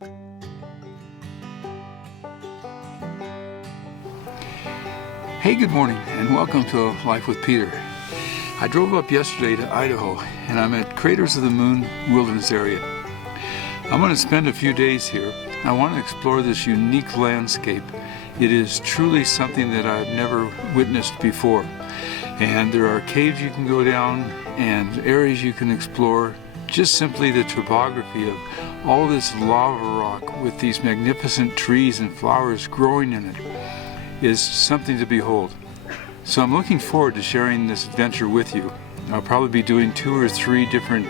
Hey, good morning and welcome to Life with Peter. I drove up yesterday to Idaho and I'm at Craters of the Moon Wilderness area. I'm going to spend a few days here. I want to explore this unique landscape. It is truly something that I've never witnessed before. And there are caves you can go down and areas you can explore. Just simply the topography of all this lava rock with these magnificent trees and flowers growing in it is something to behold. So I'm looking forward to sharing this adventure with you. I'll probably be doing 2 or 3 different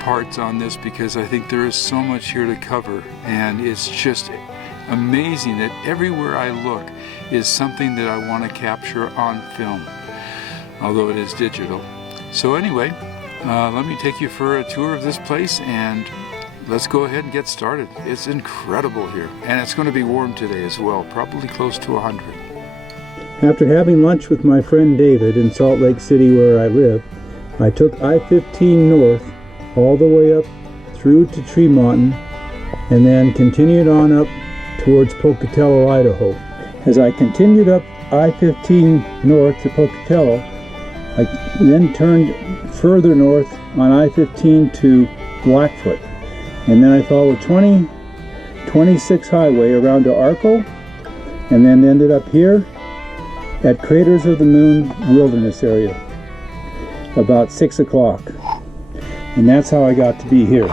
parts on this because I think there is so much here to cover, and it's just amazing that everywhere I look is something that I want to capture on film, although it is digital. So anyway, let me take you for a tour of this place and let's go ahead and get started. It's incredible here, and it's going to be warm today as well, probably close to 100. After having lunch with my friend David in Salt Lake City where I live, I took I-15 north all the way up through to Tremonton and then continued on up towards Pocatello, Idaho. As I continued up I-15 north to Pocatello, I then turned further north on I-15 to Blackfoot. And then I followed 26 highway around to Arco, and then ended up here at Craters of the Moon Wilderness area about 6 o'clock. And that's how I got to be here.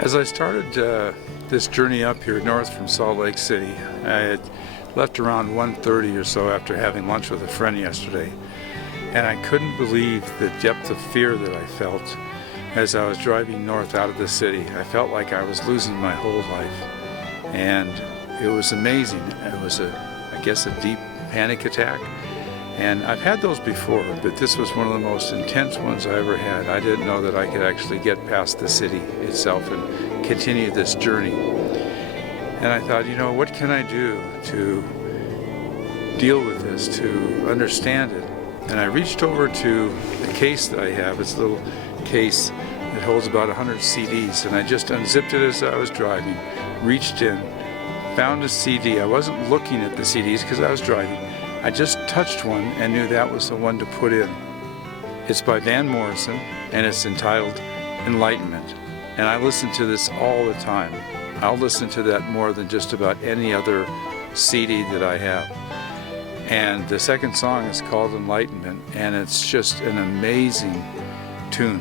As I started this journey up here north from Salt Lake City, I had left around 1:30 or so after having lunch with a friend yesterday, and I couldn't believe the depth of fear that I felt as I was driving north out of the city. I felt like I was losing my whole life, and it was amazing. It was I guess a deep panic attack, and I've had those before, but this was one of the most intense ones I ever had. I didn't know that I could actually get past the city itself and continue this journey. And I thought, you know, what can I do to deal with this, to understand it? And I reached over to the case that I have. It's a little case that holds about 100 CDs, and I just unzipped it as I was driving, reached in, found a CD. I wasn't looking at the CDs because I was driving. I just touched one and knew that was the one to put in. It's by Van Morrison and it's entitled Enlightenment. And I listen to this all the time. I'll listen to that more than just about any other CD that I have. And the second song is called Enlightenment, and it's just an amazing tune.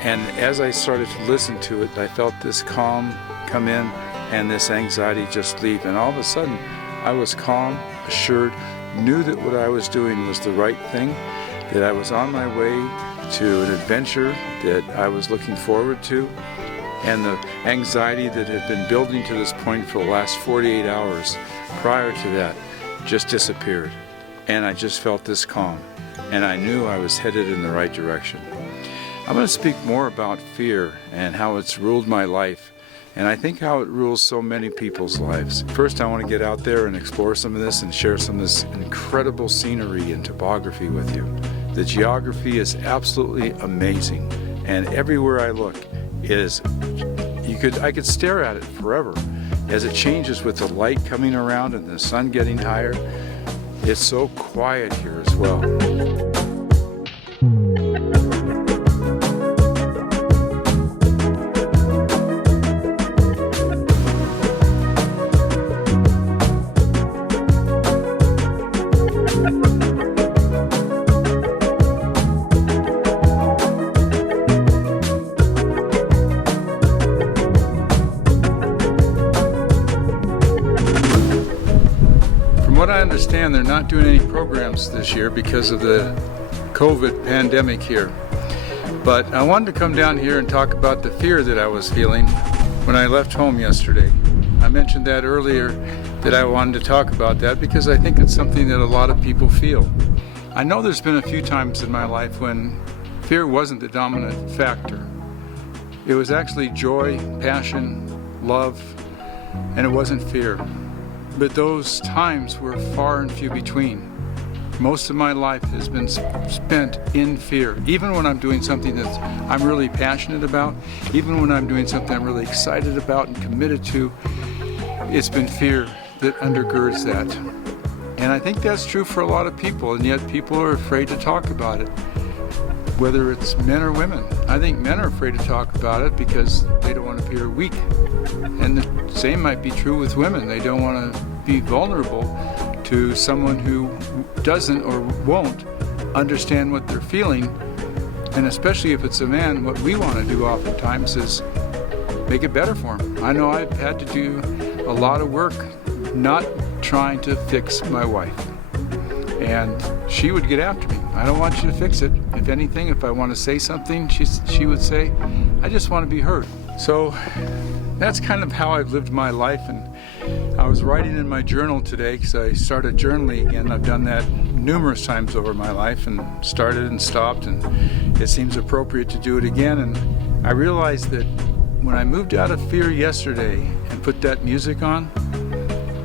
And as I started to listen to it, I felt this calm come in and this anxiety just leave. And all of a sudden, I was calm, assured, knew that what I was doing was the right thing, that I was on my way to an adventure that I was looking forward to, and the anxiety that had been building to this point for the last 48 hours prior to that just disappeared. And I just felt this calm, and I knew I was headed in the right direction. I'm going to speak more about fear and how it's ruled my life, and I think how it rules so many people's lives. First, I want to get out there and explore some of this and share some of this incredible scenery and topography with you. The geography is absolutely amazing, and everywhere I look I could stare at it forever as it changes with the light coming around and the sun getting higher. It's so quiet here as well. understand they're not doing any programs this year because of the COVID pandemic here. But I wanted to come down here and talk about the fear that I was feeling when I left home yesterday. I mentioned that earlier, that I wanted to talk about that because I think it's something that a lot of people feel. I know there's been a few times in my life when fear wasn't the dominant factor. It was actually joy, passion, love, and it wasn't fear. But those times were far and few between. Most of my life has been spent in fear. Even when I'm doing something that I'm really passionate about, even when I'm doing something I'm really excited about and committed to, it's been fear that undergirds that. And I think that's true for a lot of people, and yet people are afraid to talk about it. Whether it's men or women. I think men are afraid to talk about it because they don't want to appear weak. And the same might be true with women. They don't want to be vulnerable to someone who doesn't or won't understand what they're feeling. And especially if it's a man, what we want to do oftentimes is make it better for him. I know I've had to do a lot of work not trying to fix my wife. And she would get after me. I don't want you to fix it. If anything, if I want to say something, she would say, I just want to be heard. So that's kind of how I've lived my life. And I was writing in my journal today because I started journaling again. I've done that numerous times over my life and started and stopped, and it seems appropriate to do it again. And I realized that when I moved out of fear yesterday and put that music on,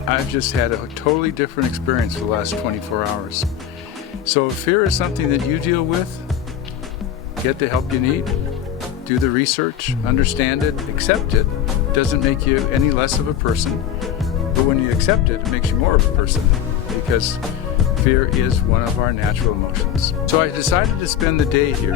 I've just had a totally different experience for the last 24 hours. So if fear is something that you deal with, get the help you need, do the research, understand it, accept it. It doesn't make you any less of a person, but when you accept it, it makes you more of a person, because fear is one of our natural emotions. So I decided to spend the day here.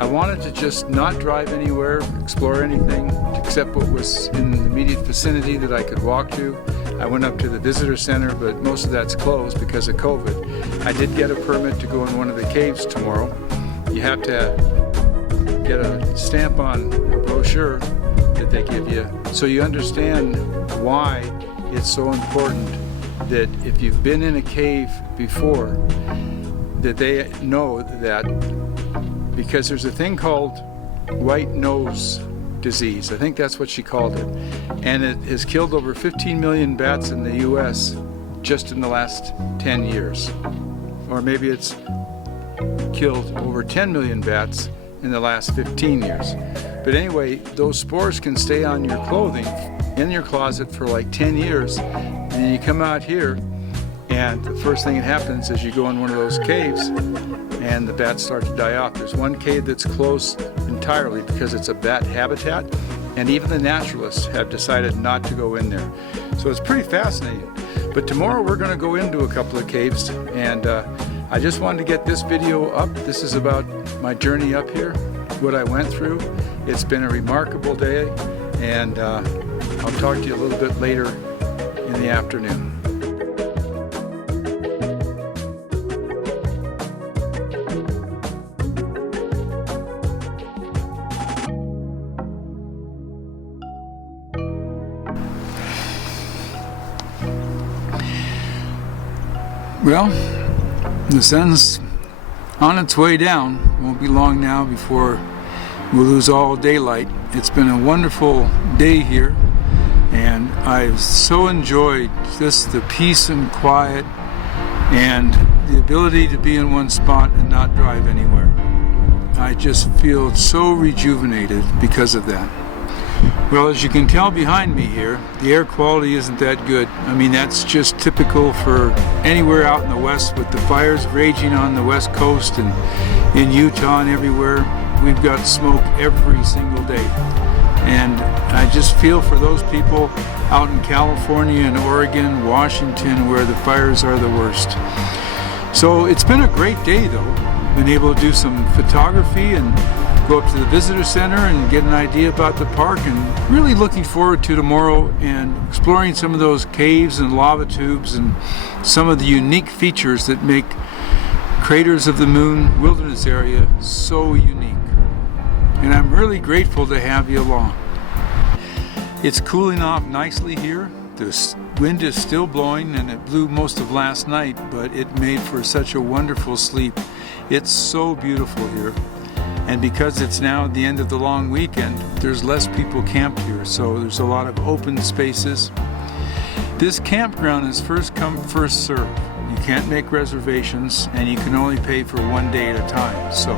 I wanted to just not drive anywhere, explore anything except what was in the immediate vicinity that I could walk to. I went up to the visitor center, but most of that's closed because of COVID. I did get a permit to go in one of the caves tomorrow. You have to get a stamp on a brochure that they give you, so you understand why it's so important that if you've been in a cave before, that they know that, because there's a thing called white nose disease. I think that's what she called it. And it has killed over 15 million bats in the US just in the last 10 years. Or maybe it's killed over 10 million bats in the last 15 years. But anyway, those spores can stay on your clothing in your closet for like 10 years. And then you come out here, and the first thing that happens is you go in one of those caves and the bats start to die off. There's one cave that's closed entirely because it's a bat habitat, and even the naturalists have decided not to go in there. So it's pretty fascinating. But tomorrow we're going to go into a couple of caves, and I just wanted to get this video up. This is about my journey up here, what I went through. It's been a remarkable day, and I'll talk to you a little bit later in the afternoon. Well, the sun's on its way down. Won't be long now before we'll lose all daylight. It's been a wonderful day here, and I've so enjoyed just the peace and quiet and the ability to be in one spot and not drive anywhere. I just feel so rejuvenated because of that. Well, as you can tell behind me here, the air quality isn't that good. I mean, that's just typical for anywhere out in the west with the fires raging on the west coast and in Utah and everywhere. We've got smoke every single day. And I just feel for those people out in California and Oregon, Washington, where the fires are the worst. So it's been a great day though. Been able to do some photography and go up to the visitor center and get an idea about the park, and really looking forward to tomorrow and exploring some of those caves and lava tubes and some of the unique features that make Craters of the Moon Wilderness Area so unique. And I'm really grateful to have you along. It's cooling off nicely here. The wind is still blowing, and it blew most of last night, but it made for such a wonderful sleep. It's so beautiful here. And because it's now the end of the long weekend, there's less people camped here, so there's a lot of open spaces. This campground is first come, first serve. You can't make reservations, and you can only pay for 1 day at a time. So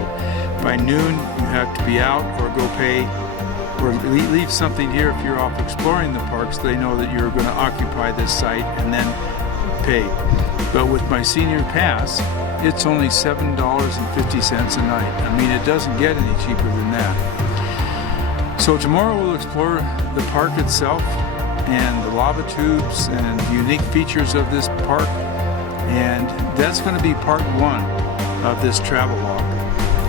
by noon, you have to be out or go pay, or leave something here if you're off exploring the parks. They know that you're going to occupy this site and then pay. But with my senior pass, it's only $7.50 a night. I mean, it doesn't get any cheaper than that. So tomorrow we'll explore the park itself and the lava tubes and the unique features of this park. And that's going to be part 1 of this travel log.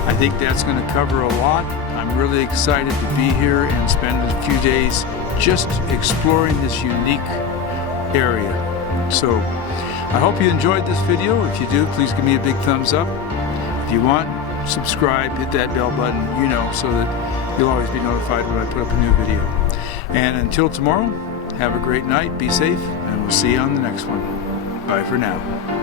I think that's going to cover a lot. I'm really excited to be here and spend a few days just exploring this unique area. So I hope you enjoyed this video. If you do, please give me a big thumbs up. If you want, subscribe, hit that bell button, so that you'll always be notified when I put up a new video. And until tomorrow, have a great night, be safe, and we'll see you on the next one. Bye for now.